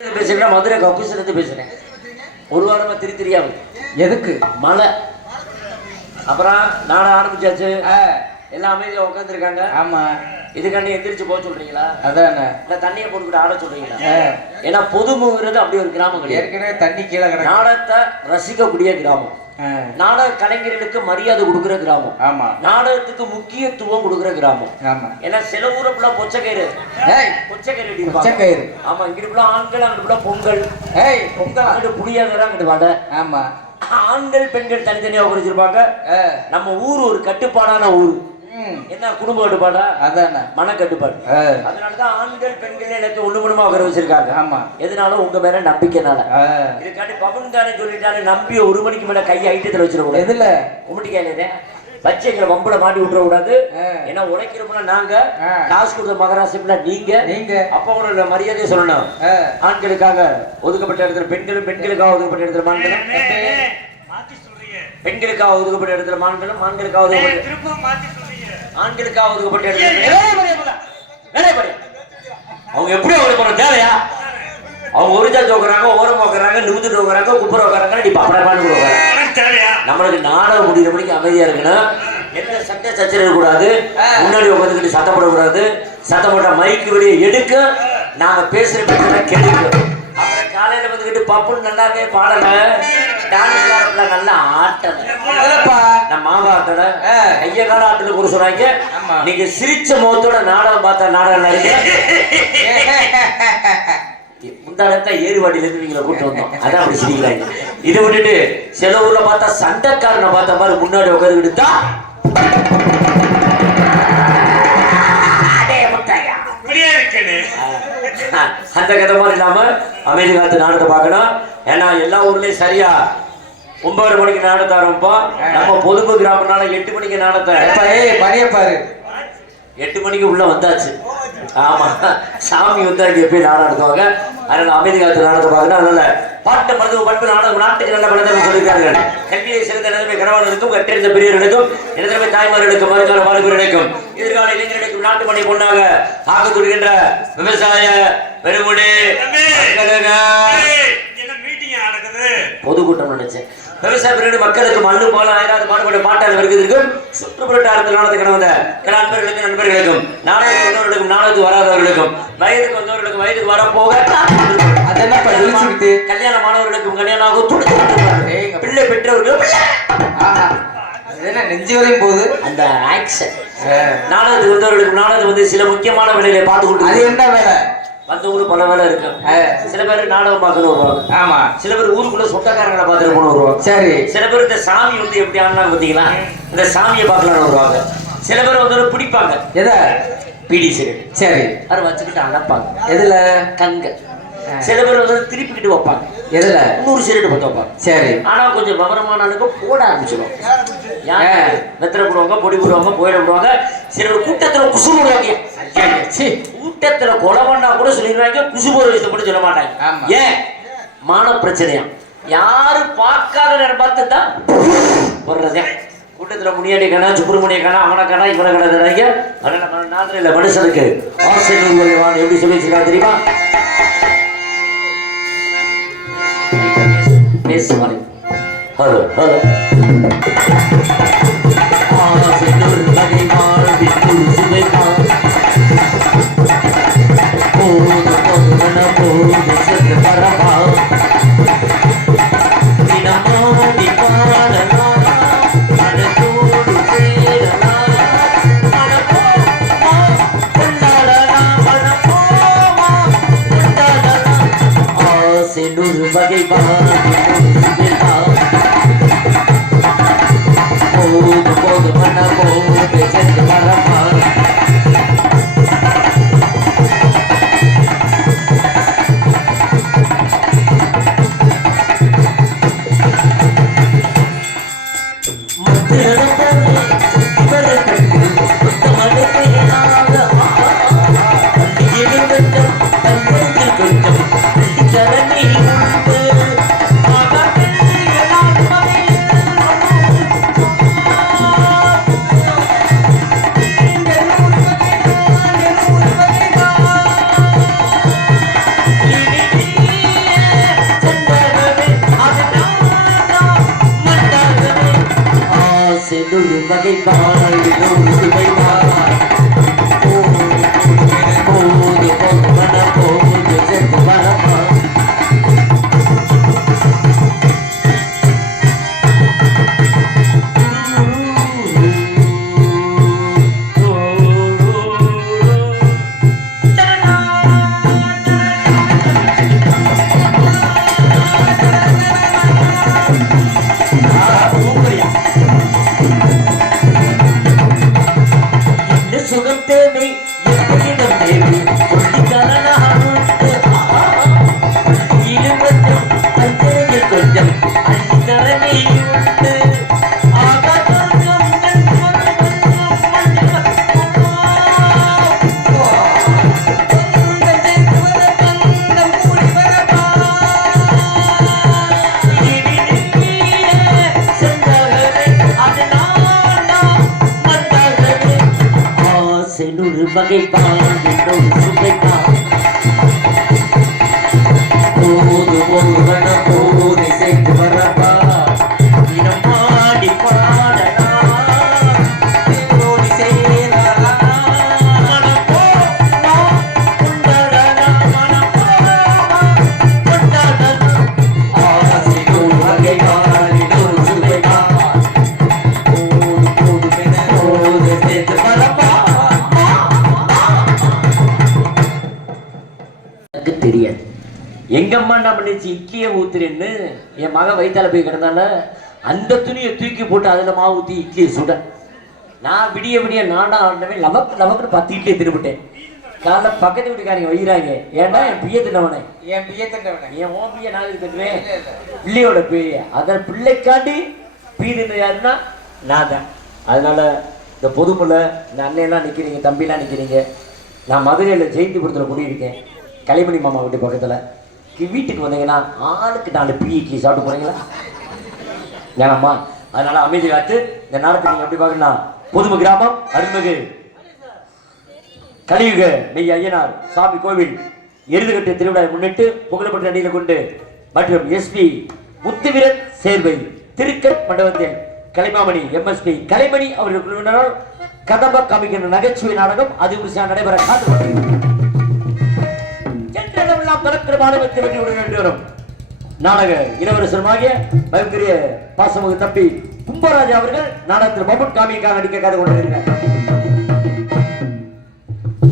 பேசுறேன், மதுரை கக்கூஸ்ல இருந்து பேசுறேன். ஒரு வாரமா திரியாவும் எதுக்கு மழை. அப்புறம் நாட ஆரம்பிச்சாச்சு, எல்லாம் அமைதியா உட்காந்துருக்காங்க. ஆமா, இதுக்காண்டி எந்திரிச்சு போக சொல்றீங்களா? அதானே. இல்ல தண்ணியை போட்டுக்கிட்டு ஆட சொல்றீங்களா? ஏன்னா பொதுமுங்கிறது அப்படி ஒரு கிராமம், ஏற்கனவே தண்ணி கீழே நாடகத்தை ரசிக்கக்கூடிய கிராமம், நாடக கலைஞர்களுக்கு மரியாதை கொடுக்குற கிராமம், ஆமா, நாடகத்துக்கு முக்கியத்துவம் கொடுக்குற கிராமம். ஆமா. ஏன்னா சில ஊரை ஃபுல்லா பொச்சக்கயிறு, பொச்சக்கயிறு. ஆமா, இங்கிட்டு ஃபுல்லா ஆண்கள், அங்கிட்டு ஃபுல்லா பொங்கல், பொங்கல், அங்கிட்டு புளியாதரா, அங்கிட்டு வடை. ஆமா, ஆண்கள் பெண்கள் தனித்தனியா உரைச்சிருப்பாங்க. நம்ம ஊர் ஒரு கட்டுப்பாடான ஊர். என்ன குடும்ப கட்டுப்பாடா? அதான மன கட்டுப்பாடு. அதனாலதான் ஆண்கள் பெண்கள் எனக்கு ஒண்ணு மணமா உட்கார வச்சிருக்காங்க. ஆமா, எதனாலும் உங்க மேல நம்பிக்கைனால. இதுக்காண்டி பவன் தானே சொல்லிட்டாரு, நம்பி ஒரு மணிக்கு மேல கையை ஐட்டத்துல வச்சிருக்கோம். எதுல உமிட்டிக்காயில பச்சைங்களை வம்புல மாட்டி விட்டுற கூடாது. ஏன்னா உடைக்கிறோம்னா நாங்க, காசு கொடுத்த மகராசிப்ல நீங்க அப்ப உங்களோட மரியாதையை சொல்லணும். ஆண்களுக்காக ஒதுக்கப்பட்ட இடத்துல பெண்களும், பெண்களுக்காக ஒதுக்கப்பட்ட இடத்துல மாண்களும், பெண்களுக்காக ஒதுக்கப்பட்ட இடத்துல மாண்களும், ஆண்களுக்காக ஒதுக்கப்பட்ட இடத்துல அவங்க எப்படி அவங்களுக்கு போன தேவையா? அவங்க ஒரிஜா தோக்குறாங்க, ஓரம் உட்கறாங்க, நிமிந்து தோக்குறாங்க, குப்புற உட்கறாங்க, நீ பாப்படாப்பான்னு நம்மளுக்கு நாடகம் முடிகிற மணிக்கு அமைதியா இருக்கணும். எந்த சட்டை சச்சரவு கூடாது, முன்னாடி உட்காந்துக்கிட்டு சத்தம் போடக்கூடாது. சத்தம் போட்ட மைக்கு வெளியே எடுக்க, நாங்க பேசுற பேசுற கெடுக்கும். அப்புறம் காலையில வந்துக்கிட்டு பப்புன்னு நல்லாவே பாடல, டான்ஸ் நல்லா ஆட்டல, நம்ம மாமா ஆட்டல, ஐய கால ஆட்டல கூட சொல்றாங்க. நீங்க சிரிச்ச முகத்தோட நாடகம் பார்த்தா நாடகம் இருக்கு. முந்தானத்தை ஏறுவாடியில இருந்து நீங்களை கூட்டு வந்தோம், அதான் அப்படி சிரிக்கிறாங்க. இதை விட்டுட்டு சில ஊர்ல பார்த்தா சண்டைக்காரனை பார்த்த மாதிரி முன்னாடி உட்காந்துக்கிட்டு தான் அந்த கதை மாதிரி இல்லாம அமைதி காத்து நாடகத்தை பார்க்கணும். ஏன்னா எல்லா ஊர்லயும் சரியா 9 மணிக்கு நாடகத்தை ஆரம்பிப்போம். நம்ம பொதுப்பு கிராமனால 8 மணிக்கு நாடகத்தை மணியப்பாரு 8 மணிக்கு உள்ள வந்தாச்சு. ஆமா, சாமி வந்து அங்கே போய் நாடகம் நடத்துவாங்க. அதனால அமைதி காத்து நாடகத்தை பார்க்கணும். அதனால பாட்டு மருத்துவ பண்பு நாடகம் நாட்டுக்கு நல்ல பலத்தை சொல்லியிருக்கார்கள். கல்வியை சிறந்த நிலைமை கணவர்களுக்கும், கற்றறிந்த பெரியவர்களுக்கும், இடத்திலுமே தாய்மார்களுக்கும், வருங்கால வாழ்வுகளுக்கும், எதிர்கால இளைஞர்களுக்கும் நாட்டு மணி பொண்ணாக ஆக்கத்துடுகின்ற விவசாய பெருமுடி பொதுக்கூட்டம் நினைச்சேன். விவசாய பிரிவு மக்களுக்கு மண்ணு போல ஆயிராது மாடுபட்ட பாட்டாளர் வருகிறதுக்கும், சுற்றுப்புறத்தாரத்தில் நாடகத்தை கடந்த நண்பர்களுக்கும், நண்பர்களுக்கும், நாடகத்துக்கு வந்தவர்களுக்கும், நாடகத்துக்கு வராதவர்களுக்கும், வயதுக்கு வந்தவர்களுக்கும், வயதுக்கு வரப்போக கல்யாண மாணவர்களுக்கும், கல்யாணம் பிள்ளை பெற்றவர்களும் நெஞ்சு வரையும் போது அந்த ஆக்ஷன். நாடகத்துக்கு வந்தவர்களுக்கும், நாடகத்துக்கு வந்து சில முக்கியமான வேலைகளை பார்த்து கொடுத்து, அது என்ன வேலை வந்தவங்களுக்கு பல வேலை இருக்கு. சில பேர் நாடகம் பார்க்கணும் வருவாங்க. ஆமா, சில பேர் ஊருக்குள்ள சொந்தக்காரங்களை பார்த்துட்டு போன வருவாங்க. சரி, சில பேர் இந்த சாமி வந்து எப்படி ஆனா பார்த்தீங்களா, இந்த சாமியை பார்க்கலான்னு வருவாங்க. சில பேர் வந்து பிடிப்பாங்க, எதை பீடி சிகரெட். சரி, அதை வச்சுக்கிட்டு அணைப்பாங்க. எதுல கங்க. சில பேர் வந்து திருப்பிக்கிட்டு வைப்பாங்க. எதுல 100 சிகரெட் பத்த வைப்பாங்க. சரி, ஆனா கொஞ்சம் விவரமான போட ஆரம்பிச்சிடுவாங்க. வெத்தலை போடுவாங்க, பொடி போடுவாங்க, போயிட போடுவாங்க. சில பேர் கூட்டத்தில் குசு போடுவாங்க. கூட்டத்துல கொலை பண்ணா கூட சொல்லிடுவாங்க, குசு போற விஷயத்தை கூட சொல்ல மாட்டாங்க. ஏன்? மான பிரச்சனையா. யாரு பார்க்காத நேரம் பார்த்து தான் போடுறதே. கூட்டத்துல முனியாடி கடை, சுப்பிரமணிய கடை, அவனை கடை, இவனை கடை தராங்க. அதனால நாட்டில் மனுஷனுக்கு ஆசை நூல்வான் எப்படி சொல்லி வச்சிருக்காங்க தெரியுமா? பேசுவாரு ஹலோ ஹலோ வகை போது போது பண்ண போது சென்று வரப்பா. வகை பால் நூறு சுவை பால் போது பொங்கன போது சென்று வரப்பா சுகம் தேவை எப்படிடம் தேவை கொஞ்சம் பஞ்சனையில் கொஞ்சம் அள்ளி உண்டு நூறு வகை பால் சுவை பால் போது பொங்கன போதை சேர்த்து வரப்பா இனம் பாடி பாடலாம் ஓடி சேரலாம் மனப்போ கொண்டாடலாம் மனப்போ கொண்டாடலாம் ஆசை நூறு வகை பால் நூறு சுவை பால் போது போதை சேர்த்து வரப்பா தெரியாது எங்கம்மா என்ன பண்ணிச்சு இட்லியை ஊத்துறேன்னு என் மகன் வயிற்றால போய் கிடந்தால அந்த துணியை தூக்கி போட்டு அதில் மாவு ஊற்றி இட்லியை சுட நான் விடிய விடிய நானா ஆண்டவே நமக்குன்னு 10 இட்லியை திரும்பிட்டேன் காலைல பக்கத்து வீட்டுக்காரங்க வைகிறாங்க ஏன்டா என் பிய தின்னவனே என் ஓ பிய நான் தட்டுவேன் பிள்ளையோட பிள்ளைய அதன் பிள்ளைக்காண்டி பீ தின்ன யாருன்னா நான் தான். அதனால இந்த பொதுமுறை இந்த அண்ணையெல்லாம் நிற்கிறீங்க தம்பிலாம் நிற்கிறீங்க. நான் மதுரையில் ஜெயந்திபுரத்தில் குடியிருக்கேன் கலைமணி மாமா வீட்டு பக்கத்தில். வீட்டுக்கு வந்தீங்கன்னா ஆளுக்கு 4 பீ இட்லி சாப்பிட்டு போறீங்களா ஏனாம்மா? அதனால அமைதி காத்து இந்த நேரத்தை நீங்க எப்படி பார்க்கணும்னா பொதும கிராமம் அருள்மிகு கலியுக மெய் ஐயனார் சாமி கோவில் எருதுகட்டு திருவிழாவை முன்னிட்டு புகழப்பட்ட அணியில் கொண்டு மற்றும் எஸ்பி முத்துவீரன் சேர்வை திருக்கட் மண்டபத்தில் கலைமாமணி எம்எஸ்பி கலைமணி அவர்கள் குழுவினரால் கதம்ப காமிக்கின்ற நகைச்சுவை நாடகம் அதிமுக நடைபெற காத்துக்கொண்டிருக்கிறது. நாடக இளவரசருமாகிய பயங்கரிய பாசமுக தம்பி கும்பராஜா அவர்கள் நாடகத்தில் பபுட் காமிக்காக நடிக்க காது கொண்டிருக்கிறார்.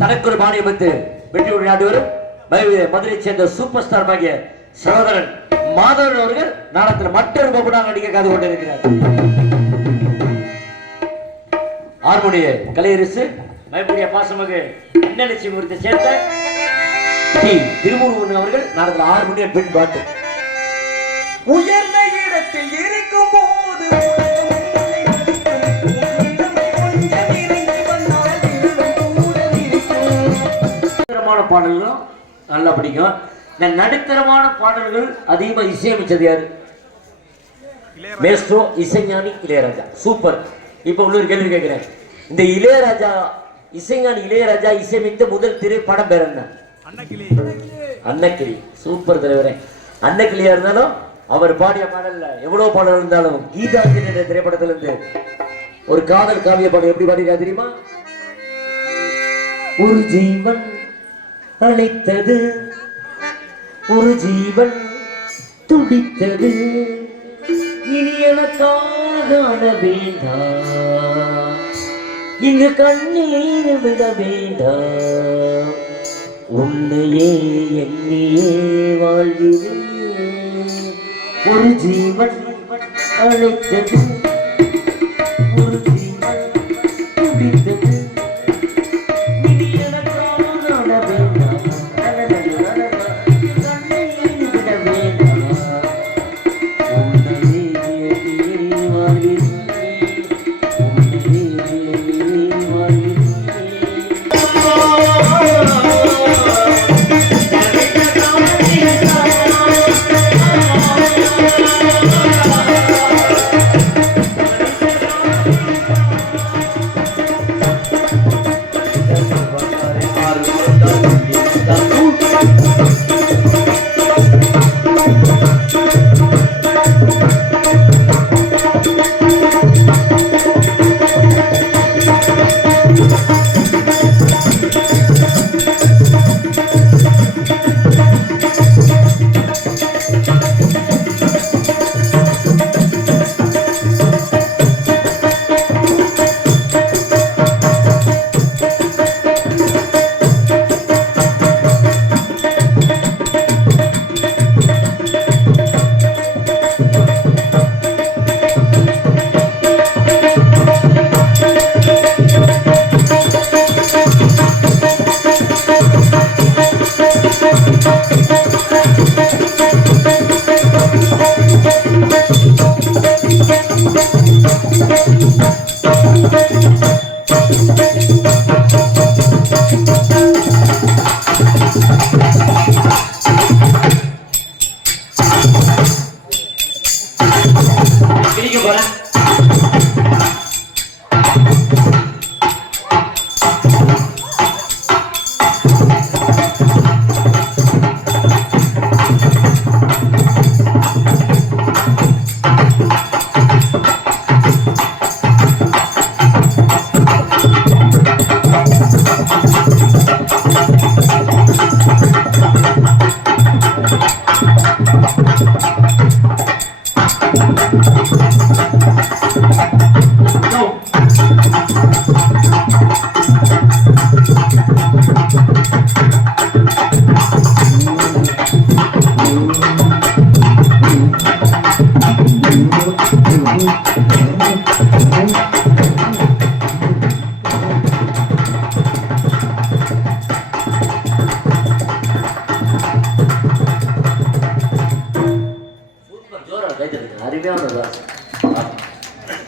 தனக்கு ஒரு மானியமத்து வெற்றியுடன் ஆண்டு வரும் மதுரை சேர்ந்த சூப்பர் ஸ்டார் ஆகிய சகோதரன் மாதவன் அவர்கள் நாடகத்தில் மற்றொரு பபுடாக நடிக்க காது கொண்டிருக்கிறார். ஹார்மோனிய கலையரசு பயங்கரிய பாசமுக இன்னிச்சி முறித்து சேர்த்த திருமூர் அவர்கள் நாடகத்தில் 6 மணி பெண் பாட்டு. உயர்ந்த இடத்தில் இருக்கும் போது பாடல்களும் நல்லா பிடிக்கும். இந்த நடுத்தரமான பாடல்கள் அதிகமா இசையமைச்சது யாரு? மேஸ்ட்ரோ இசைஞானி இளையராஜா. சூப்பர். இப்ப உள்ள ஒரு கேள்வி கேட்கிறேன். இந்த இளையராஜா இசைஞானி இளையராஜா இசையமைத்த முதல் திரைப்படம் பேர் என்ன? அன்னக்கிளி. சூப்பர் தலைவரே. அன்னக்கிளியா இருந்தாலும் அவர் பாடிய பாடல்ல எவ்வளவு பாடல் இருந்தாலும் கீதாஞ்சலி திரைப்படத்திலிருந்து ஒரு காதல் காவிய பாடல் எப்படி பாடிருக்கா தெரியுமா? ஒரு ஜீவன் அழைத்தது, ஒரு ஜீவன் துடித்தது, இனி எனக்காக அழ வேண்டாம், இங்கு கண்ணீர் விட வேண்டாம், உன்னையே எண்ணியே வாழ்கிறேன். ஒரு ஜீவன் அழைத்தது, ஒரு ஜீவன் துடித்தது, இனி எனக்காக அழ வேண்டாம், கண்ணீர் விட வேண்டாம், உன்னையே எண்ணியே வாழ்கிறேன், உன்னையே எண்ணியே வாழ்கிறேன்.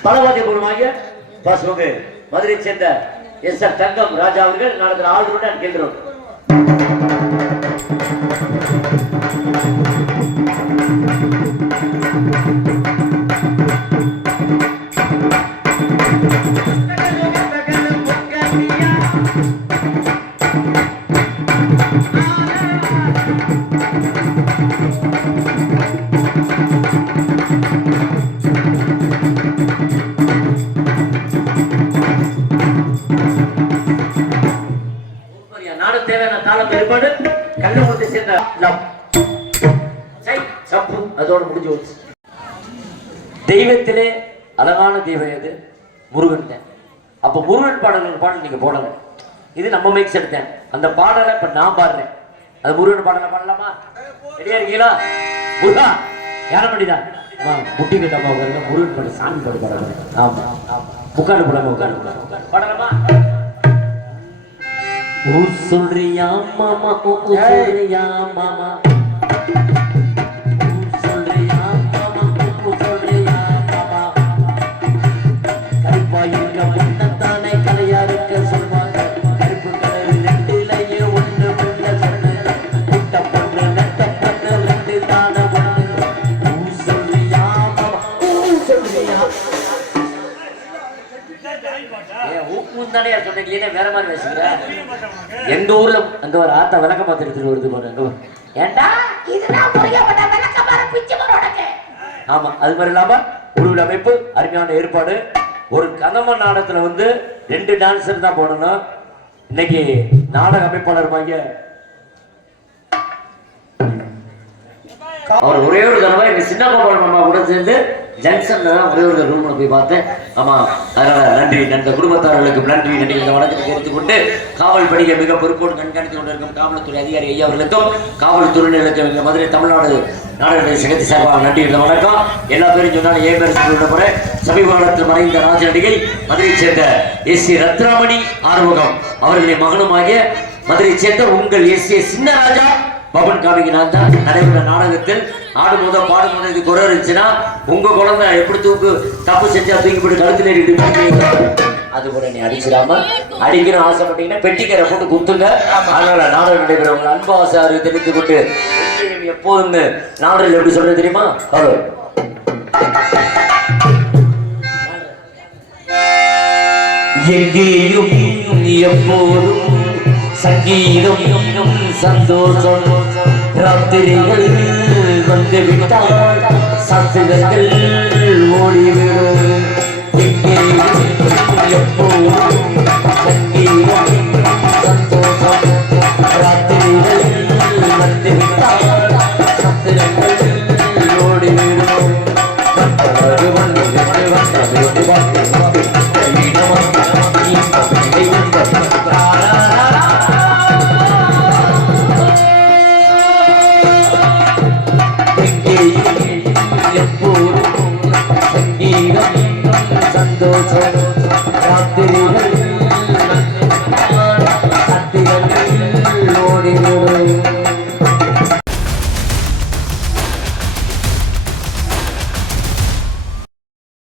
பலவாதி மூலமாக மதுரை சேர்ந்த எஸ்.ஆர். தங்கம் ராஜா அவர்கள் நடக்கிற ஆளுநருடன் கேட்கிறோம். தேவையான தாளம் ஏற்பாடு கல்லூரத்தை சேர்ந்த அதோட முடிஞ்சு போச்சு. தெய்வத்திலே அழகான தெய்வம் எது? முருகன் தான். அப்ப முருகன் பாடல் பாடல் நீங்க போடல, இது நம்ம மேக்ஸ் எடுத்தேன். அந்த பாடலை இப்ப நான் பாடுறேன். அது முருகன் பாடலை பாடலாமா? ரெடியா இருக்கீங்களா? முருகா யார பண்ணிதான் முட்டி கட்டமா முருகன் பாடு சாமி பாடு பாடுறாங்க. ஆமா உட்காந்து போடாம உட்காந்து பாடலாமா? சொல்றியா மாமா, சொல்றியா மாமா, சொல்றியா மாமா, சொல்றியா மாமா, கருப்பாயிருக்க முன்னத்தானே கலையா இருக்க சொல்வாங்க. கருப்பு கலர் ரெண்டிலேயே ஒன்று முன்ன சொன்ன முட்ட பொண்ணு நட்ட பொண்ணு ரெண்டு தான ஒண்ணு. சொல்றியா மாமா, சொல்றியா ஊக்குந்தானே சொன்னீங்க. ஏன்னா வேற மாதிரி பேசுகிற. எங்க ஊர்ல அங்க ஒரு ஆத்தா விளக்க பார்த்து எடுத்துட்டு வருது போறாங்க. ஏண்டா இதுதான் முருகப்பட்ட விளக்க பாரு பிச்சு போறோடக்கு. ஆமா அது மாதிரி இல்லாம உருவிட அமைப்பு அருமையான ஏற்பாடு. ஒரு கதம்ப நாடகத்துல வந்து 2 டான்ஸர் தான் போடணும். இன்னைக்கு நாடக அமைப்பாளர் வாங்க அவர் ஒரே ஒரு தடவை எங்க சின்ன பாப்பா மாமா கூட சேர்ந்து ஜங்ஷன்ல தான் ஒரே ஒரு ரூம்ல போய் பார்த்தேன். ஆமா அதனால நன்றி. அந்த குடும்பத்தார்களுக்கு நன்றி. இந்த வழக்கத்தை எடுத்துக்கொண்டு காவல் பணியை மிக பொறுப்போடு கண்காணித்து கொண்டிருக்கும் காவல்துறை அதிகாரி ஐயா அவர்களுக்கும் காவல்துறையினருக்கும் மதுரை தமிழ்நாடு நாடக சங்கத்தை சார்பாக நன்றி. இந்த வணக்கம் எல்லா பேரும் சொன்னாலும் ஏன் பேர் சொல்ல போறேன். சமீப காலத்தில் மறைந்த ராஜ நடிகை மதுரை சேர்ந்த எஸ்.ஏ. ரத்ராமணி ஆறுமுகம் அவர்களின் மகனுமாகிய மதுரை சேர்ந்த உங்கள் எஸ்.ஏ. சின்னராஜா பவன் காமிக்கு நான் தான் நடைபெற்ற நாடகத்தில் ஆடும்போது பாடும்போது இது குறை இருந்துச்சுன்னா உங்க குழந்தை எப்படி தப்பு செஞ்சா தூக்கி போட்டு கழுத்துல ஏறிட்டு அது கூட நீ அடிச்சிடாம அடிக்கணும் ஆசைப்பட்டீங்கன்னா பெட்டிக்கரை போட்டு குத்துங்க. அதனால நாடகம் நடைபெறவங்க அன்பாசாரு தெரிவித்துக் கொண்டு எப்போதும் நாடகம் எப்படி சொல்றது தெரியுமா? ஹலோ எங்கேயும் எப்போதும் சங்கீதம் சந்தோஷம். ராத்திரிகள் வந்து விட்டால் சாத்திரங்கள் ஓடிவிடும்.